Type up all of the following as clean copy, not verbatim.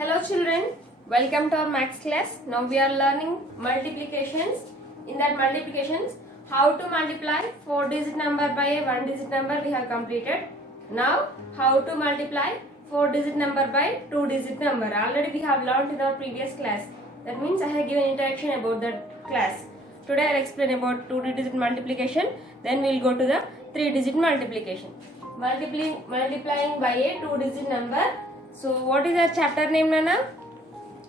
Hello children, welcome to our maths class. Now we are learning multiplications. In that multiplications, how to multiply 4-digit number by a 1-digit number we have completed. Now how to multiply 4-digit number by 2-digit number. Already we have learned in our previous class. That means I have given introduction about that class. Today I will explain about 2-digit multiplication. Then we will go to the 3-digit multiplication. Multiplying by a 2-digit number. So what is our chapter name, Nana?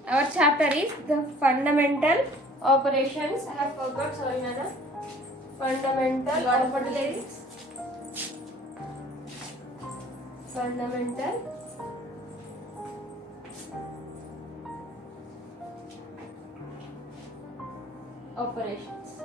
Our chapter is the fundamental operations. I have forgot, sorry Nana. Fundamental operations. Fundamental operations.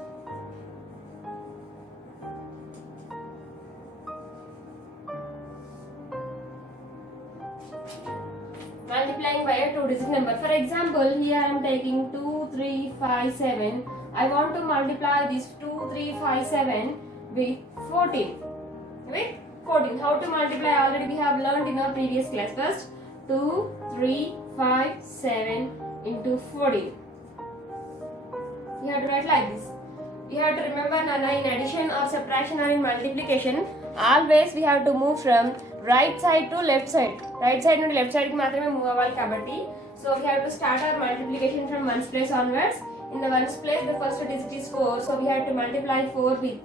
Multiplying by a 2-digit number. For example, here I am taking 2, 3, 5, 7. I want to multiply this 2, 3, 5, 7 with 14. With 14. How to multiply? Already we have learned in our previous class. First, 2, 3, 5, 7 into 14. You have to write like this. You have to remember, Nana, in addition or subtraction or in multiplication, always we have to move from right side to left side. Right side to left side ki maatrame move avali kabatti. So we have to start our multiplication from ones place onwards. In the ones place, the first digit is 4. So we have to multiply 4 with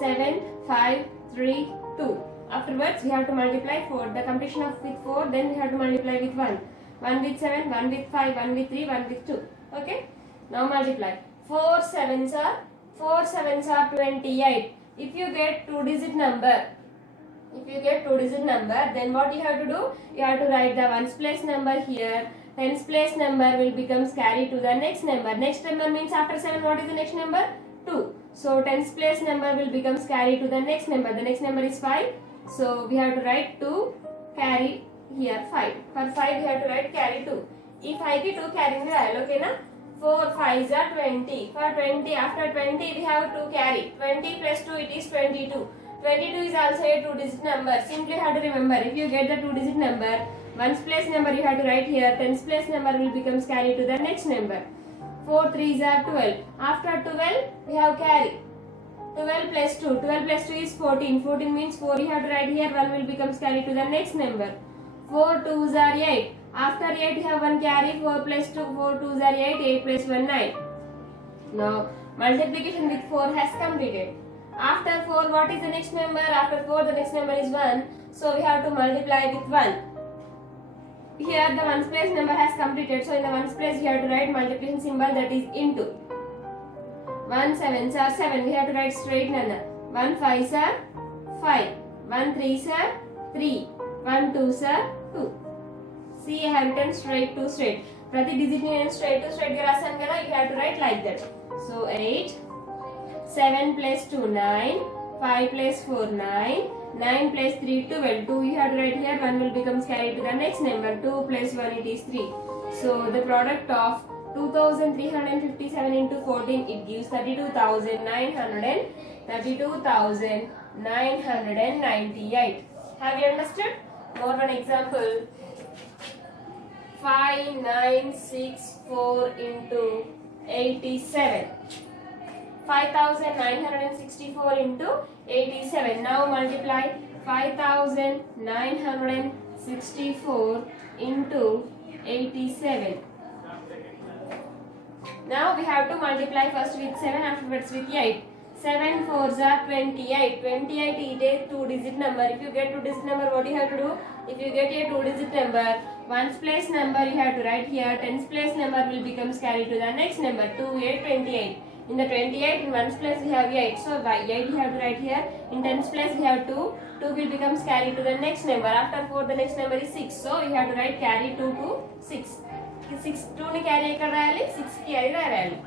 7, 5, 3, 2. Afterwards, we have to multiply 4. The completion of with 4, then we have to multiply with 1. 1 with 7, 1 with 5, 1 with 3, 1 with 2. Okay? Now multiply. 4 sevens are 28. If you get 2-digit number, then what you have to do? You have to write the ones place number here. Tens place number will becomes carry to the next number. Next number means after 7, what is the next number? 2. So tens place number will becomes carry to the next number. The next number is 5. So we have to write 2 carry here 5. For 5 we have to write carry 2. If 5 ki 2 carrying the okay na? 4 5s are 20. For 20, after 20 we have to carry. 20 plus 2 it is 22. 22 is also a 2-digit number. Simply have to remember, if you get the 2-digit number, ones place number you have to write here, tens place number will becomes carry to the next number. 4 3s are 12. After 12 we have carry. 12 plus 2. 12 plus 2 is 14. 14 means 4 you have to write here, 1 will becomes carry to the next number. 4 2s are 8. After 8 you have 1 carry. 4 plus 2, 4 2s are 8. 8 plus 1 9. Now multiplication with 4 has completed. After 4, what is the next number? After 4, the next number is 1. So we have to multiply with 1. Here the ones place number has completed. So in the ones place you have to write multiplication symbol, that is into. 1 sevens are 7. We have to write straight, Nana. 1 5s are 5. 1 3s are 3. 1 2s are 2. See, I have written straight to straight. Prati digit ni straight to straight ga rasan kada. You have to write like that. So 8. 7 plus 2 9, 5 plus 4 9, 9 plus 3 12. 2 you have to write here, 1 will becomes carried to the next number. 2 plus 1 it is 3. So the product of 2357 into 14, it gives 32,998. Have you understood? More one example. 5964 into 87. 5964 into 87. Now multiply 5964 into 87. Now we have to multiply first with 7, afterwards with 8. 7 4s are 28. 28 is a 2-digit number. If you get 2-digit number, what you have to do? If you get a 2-digit number, ones place number you have to write here. Tens place number will becomes carried to the next number. 2 8 28. In the 28, in ones place we have 8. So by 8 you have to write here. In tens place we have 2. 2 will becomes carried to the next number. After 4 the next number is 6. So you have to write carry 2 to 6. 6 2 ni carry ekkada rayali, 6 ki carry rayali.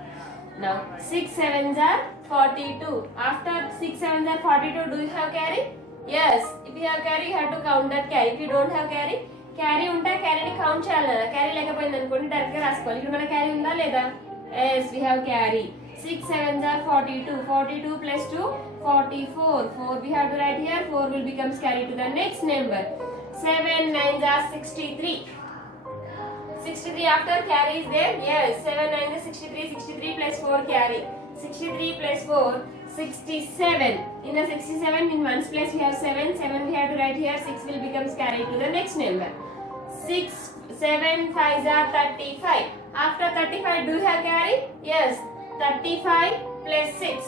Now 6 sevens are 42. After 6 sevens are 42, do you have carry? Yes. If you have carry, you have to count that carry. If you don't have carry unta carry ni count cheyalana. Carry lekapayindi anukondi direct ga raasukovali. Ikkada mana carry unda leda? Yes, we have carry. 6 sevens are 42. 42 plus 2, 44. 4 we have to write here. 4 will becomes carried to the next number. 7 9s are 63. 63 after carry is there? Yes. 7 9 is 63. 63 plus 4 carry. 63 plus 4, 67. In the 67, in ones place we have 7. 7 we have to write here. 6 will becomes carried to the next number. 6, 7, 5 are 35. After 35, do you have carry? Yes. 35 plus 6,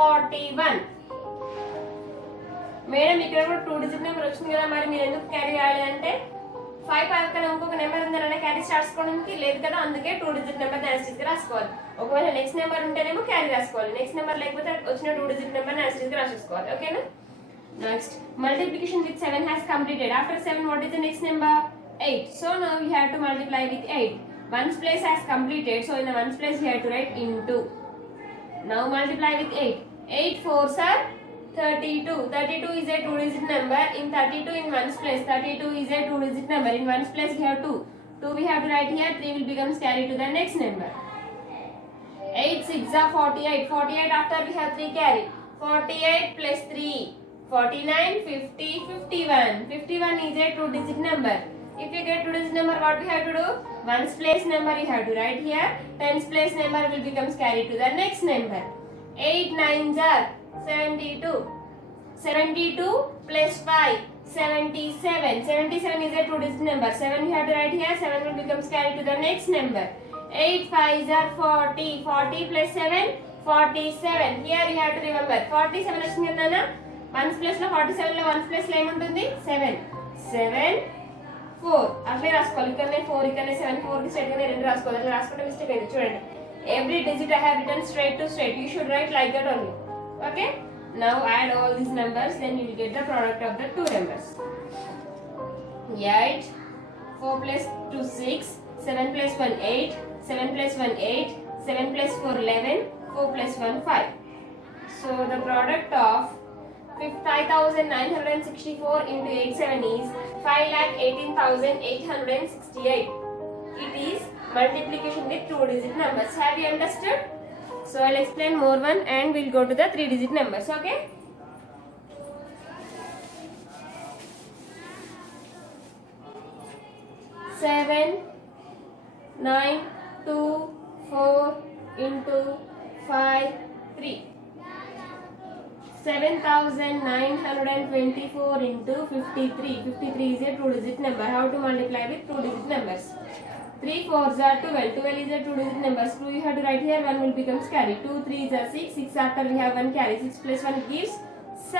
41. Madam ఇక్కడ కూడా 2 digit number వచ్చింది కదా, మరి మీరు ఎందుకు carry రాయాలంటే 5 పక్కన ఇంకొక నెంబర్ ఉందన్న క్యారీ రాసుకోవడానికి లేదు కదా, అందుకే 2 డిజిట్ నెంబర్ యాస్టిస్ గా రాసుకోవాలి. ఒకవేళ నెక్స్ట్ నెంబర్ ఉంటేనేమో క్యారీ రాసుకోవాలి, నెక్స్ట్ నెంబర్ లేకపోతే వచ్చిన 2 డిజిట్ నెంబర్ యాస్టిస్ గా రాసేసుకోవాలి. ఓకేనా? Next multiplication with 7 has completed. After 7 what is the next number? 8. So now we have to multiply with 8. Ones place has completed, so in the ones place we have to write into. Now multiply with 8. 8 4s are 32. 32 is a 2 digit number. In 32 in ones place, 32 is a 2 digit number. In ones place we have 2. 2 we have to write here. 3 will becomes carried to the next number. 8 6 are 48. 48 after we have 3 carry. 48 plus 3. 49, 50, 51. 51 is a 2 digit number. If you get 2 digit number, what we have to do? Ones place number you have to write here. Tens place number will becomes carried to the next number. 8 9s are 72. 72 plus 5, 77. 77 is a 2 digit number. 7 we have to write here. 7 will becomes carried to the next number. 8 5s are 40. 40 plus 7, 47. Here you have to remember 47 వచ్చింది కదా, ones place లో 47 లో ones place లో ఏముంటుంది? 7 7 4 అట్లే రాసుకోవాలి. ఇక్కడనే 4 ఇక్కడనే 7 4 కి స్ట్రైట్ గానే రెండు రాసుకోవాలి. అట్లా రాసుకుంటే మిస్టేక్ అయింది చూడండి. Every digit I have written straight to straight. You should write like that only. Okay? Now add all these numbers, then you will get the product of the two numbers. 8 4 plus 2 6, 7 plus 1 8, 7 plus 1 8, 7 plus 4 11, 4 plus 1 5. So the product of 5,964 into 87 is 5,18,868. It is multiplication with 2 digit numbers. Have you understood? So I'll explain more one and we'll go to the 3 digit numbers. Okay? Seven, 9, 2, 4 into 5, 3. 7,924 into 53. 53 is a 2 digit number. How to multiply with 2 digit numbers? 3 4s are 12. 12 is a 2 digit number. 2 you have to write here. 1 will becomes carry. 2 3s are 6. 6 after we have 1 carry. 6 plus 1 gives 7.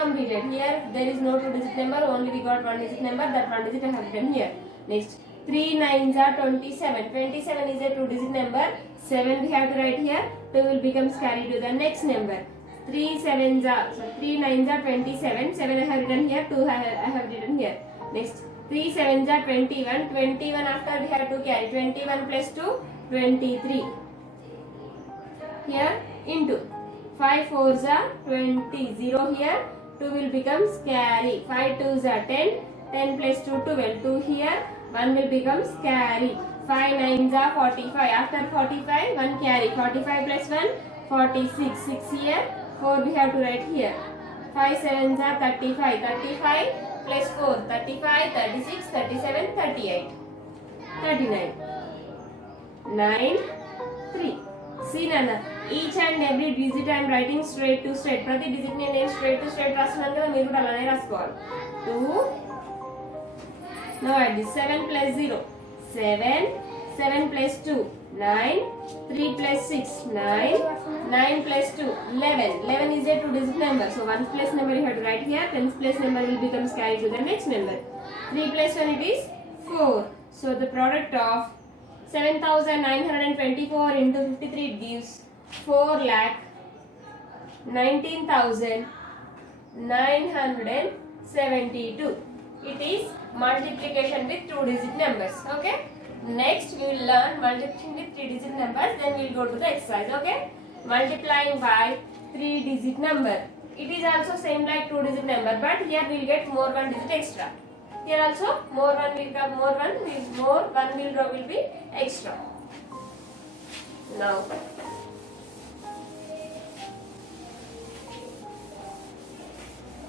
Completed. Here there is no 2 digit number. Only we got 1 digit number. That 1 digit I have written here. Next. 3 9s are 27. 27 is a 2 digit number. 7 we have to write here. 2 will becomes carried to the next number. 3 7s are, so 3 9s are 27. 7 I have written here. 2 I have written here. Next. 3 7s are 21. 21 after we have to carry. 21 plus 2, 23. Here into 5 4s are 20. 0 here. 2 will becomes carry. 5 2s are 10. 10 plus 2 12. 2 here. 1 will becomes carry. 5 9s are 45. After 45 1 carry. 45 plus 1 46. 6 here. 4 we have to write here. 5 7s are 35. 35 plus 4 35, 36, 37, 38, 39, 9, 3. See Nana, each and every digit I am writing straight to straight. ప్రతి digit నేను straight to straight రాస్తున్నాను కదా, మీరు కూడా అలానే రాసుకోవాలి. 2. Now add this. 7 plus 0 7, 7 plus 2 9, 3 plus 6 9, 9 plus 2 11. 11 is a 2 digit number, so 1 place number you have to write here. 10 place number will becomes carried to the next number. 3 plus 1 it is 4. So the product of 7,924 into 53 gives 4,19,972. It is multiplication with 2 digit numbers. Okay? Next we will learn multiplication with 3 digit numbers, then we will go to the exercise. Okay? Multiplying by 3 digit number. It is also same like 2 digit number, but here we will get more 1 digit extra. Here also more 1 will come, more 1 will be extra. Now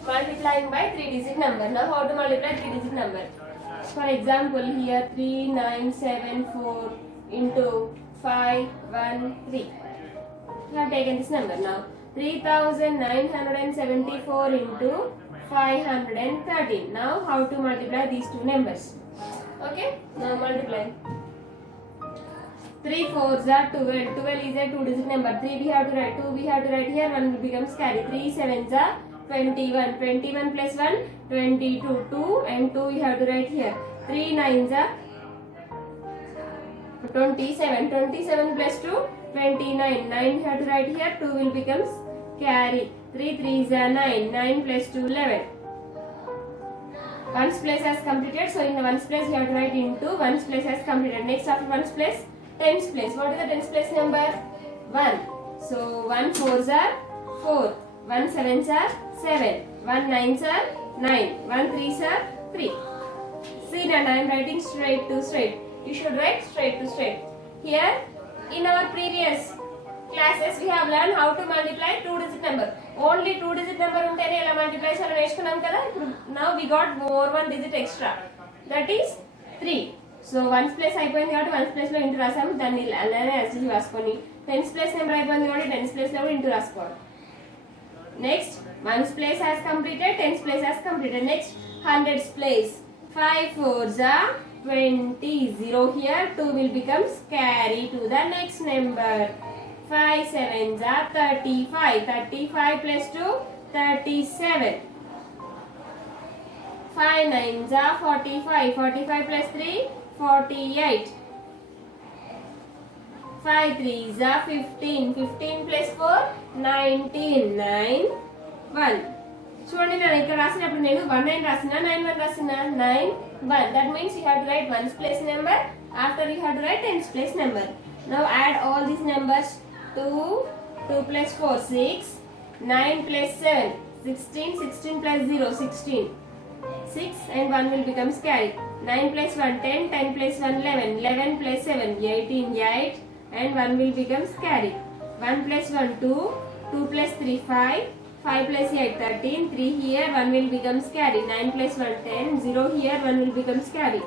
multiplying by 3 digit number. Now how to multiply 3 digit number? For example, here 3974 into 513. We have taken this number now. 3974 into 513. Now how to multiply these two numbers? Okay, now multiply. 3 4s are 12. 12 is a 2-digit number. 3 we have to write. 2 we have to write here. 1 becomes carry. 3 7s are 21. 21 plus 1 22. 2 and 2 you have to write here. 3 9s are 27. 27 plus 2 29. 9 you have to write here. 2 will becomes carry. 3 3s are 9. 9 plus 2 11. Ones place has completed. So in the ones place you have to write into ones place has completed. Next after ones place, tens place. What is the tens place number? 1. So 1 4s are 4. 1 7s are 7. 1 9s are 9. 1 3s are 3. See that I am writing straight to straight. You should write straight to straight. Here in our previous classes we have learned how to multiply 2-digit number. Only 2-digit number untene ela multiply chalo neskunnam kada. Now we got more 1 digit extra. That is 3. So ones place అయిపోయింది కాబట్టి ones place లో into రాసాము. దాన్ని అలానే acid రాసుకొని tens place number అయిపోయింది కాబట్టి tens place లో కూడా ఇంటూ రాసుకోవాలి. Next ones place has completed, tens place has completed. Next hundreds place. 5 4s are 20. 0 here. 2 will becomes carry to the next number. 5 7s are 35. 35 plus 2 37. 5 9s are 45. 45 plus 3 48. 5 3s are 15. 15 plus 4 19. 9 1. చూడండి నేను ఇక్కడ రాసినప్పుడు నేను 1 9 రాసినా 9 1 రాసినా 9 1. That means you have to write ones place number. After you have to write tens place number. Now add all these numbers. 2 2 plus 4 6. 9 plus 7 16. 16 plus 0 16. 6 and 1 will becomes carry. 9 plus 1 10. 10 plus 1 11. 11 plus 7 18. 8 and 1 will becomes carry. 1 plus 1 2. 2 plus 3 5. 5 plus 8 13. 3 here. 1 will becomes carry. 9 plus 1 10. 0 here. 1 will becomes carry.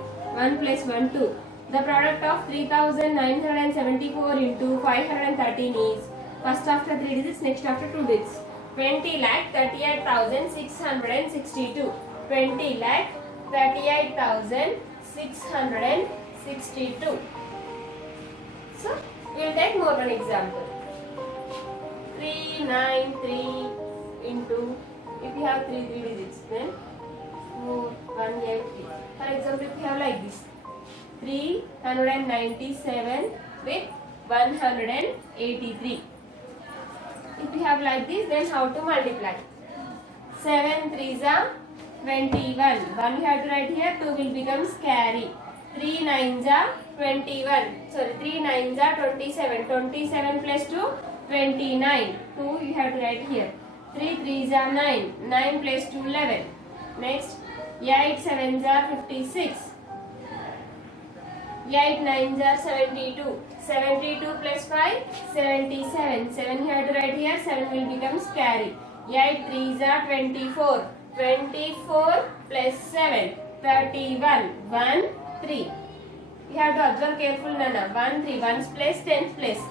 1 plus 1 2. The product of 3974 into 513 is first after 3 digits, next after 2 digits. 20,38,662. 20,38,662. So we will take more one example. 393 into, if you have 3 digits, then 4183. For example, if you have like this 397 with 183. If you have like this, then how to multiply? 7 3s are 21. 1 you have to write here. 2 will becomes carry. 3 9s are 21. Sorry, 3 9s are 27. 27 plus 2 29. 2 you have to write here. 3 3s are 9. 9 plus 2 11. Next 8 7s are 56. 8 9s are 72. 72 plus 5 77. 7 you have to write here. 7 will becomes carry. 8 3s are 24. 24 plus 7 31. 1 3. You have to observe careful Nana. 1 3. 1's place 10's place.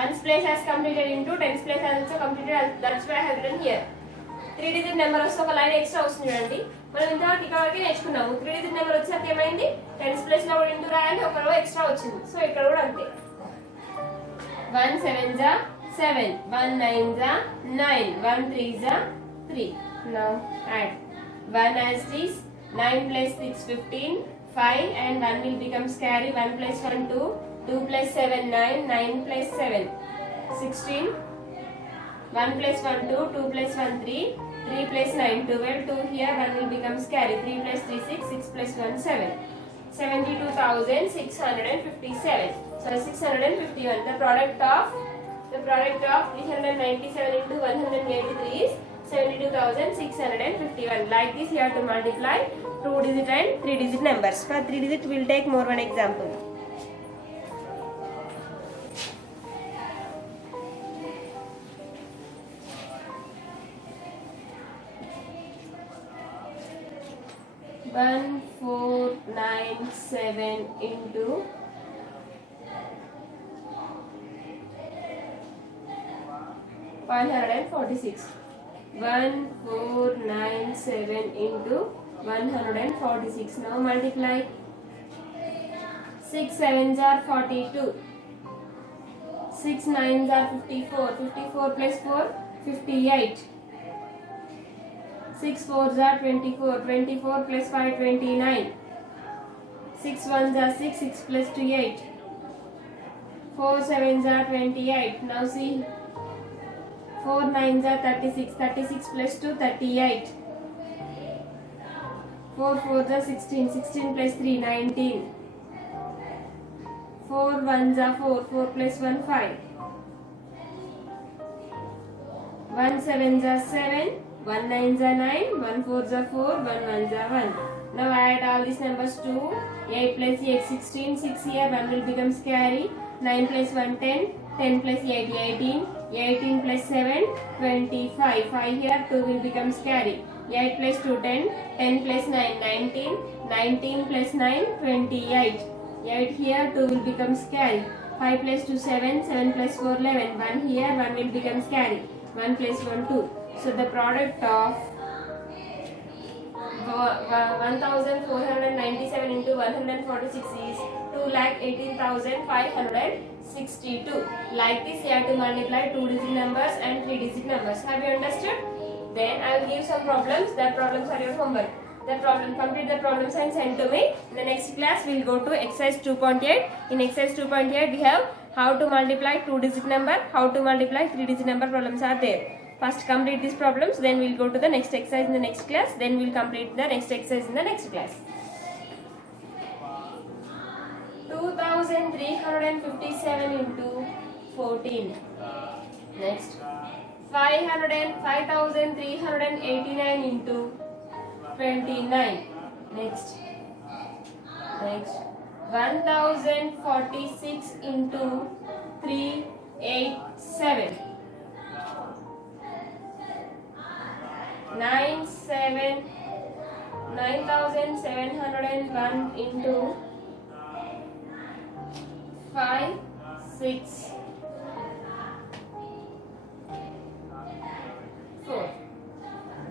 1's place has completed into 10's place has also completed. That's why I have written here. 3 digit number వస్తే ఒక line extra వస్తుంది చూడండి. మనం ఇంతవరకు ఇక్కడ వరకు నేర్చుకున్నాము. 3 digit number వచ్చాక ఏమైంది? 10's place లో కూడా ఇంటూ రాయాలి. ఒక రో ఎక్స్ట్రా వచ్చింది. సో ఇక్కడ కూడా అంతే. 1 7s are 7. 1 9s are 9. 1 3s are 3. Now add 1 as this. 9 plus 6 15. 5 and 1 will becomes carry. 1 plus 1 2. 2 plus 7 9. 9 plus 7 16. 1 plus 1 2. 2 plus 1 3. 3 plus 9 12. 2 here. 1 will becomes carry. 3 plus 3 6. 6 plus 1 7. 72,657. So 651. The product of 397 into 183 is 72,651. Like this you have to multiply 2 digit and 3 digit numbers. For 3 digit we will take more one example. 1497 into 146. 1497 into 146. Now multiply. 6 sevens are 42. 6 nines are 54. 54 plus 4, 58. 6 fours are 24. 24 plus 5, 29. 6 ones are 6. 6 plus 2, 8. 4 sevens are 28. Now see. 4 nines are 36. 36 plus 2, 38. 4 fours are 16. 16 plus 3, 19. 4 ones are 4. 4 plus 1, 5. 1 sevens are 7. 1 nines are 9. 1 fours are 4. 1 ones are 1. Now add all these numbers to 8 plus 8, 16. 6 here, 1 will become carry. 9 plus 1, 10. 10 plus 8, 18. 18 plus 7, 25. 5 here, 2 will become carry. 8 plus 2, 10. 10 plus 9, 19. 19 plus 9, 28. 8 here, 2 will become carry. 5 plus 2, 7. 7 plus 4, 11. 1 here, 1 will become carry. 1 plus 1, 2. So the product of 1497 into 146 is 2,18,562. Like this, you have to multiply 2-digit numbers and 3-digit numbers. Have you understood? Then I will give some problems. That problems are your homework. Complete the problems and send to me. In the next class, we will go to exercise 2.8. In exercise 2.8, we have how to multiply 2-digit number, how to multiply 3-digit number problems are there. First complete these problems, then we will go to the next exercise in the next class, then we will complete the next exercise in the next class. 2357 into 14. Next. 5389 into 29. Next. 1046 into 387. 9701 into 5, 6, 4.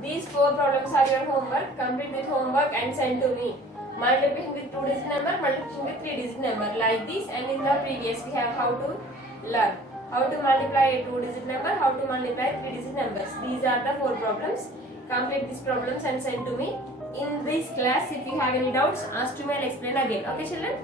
These 4 problems are your homework. Complete this homework and send to me. Multiplying with 2-digit number, multiplying with 3-digit number like this, and in the previous we have how to learn. How to multiply a 2-digit number, how to multiply 3-digit numbers. These are the 4 problems. Complete these problems and send to me. In this class, if you have any doubts, ask to me, I'll explain again. Okay, children?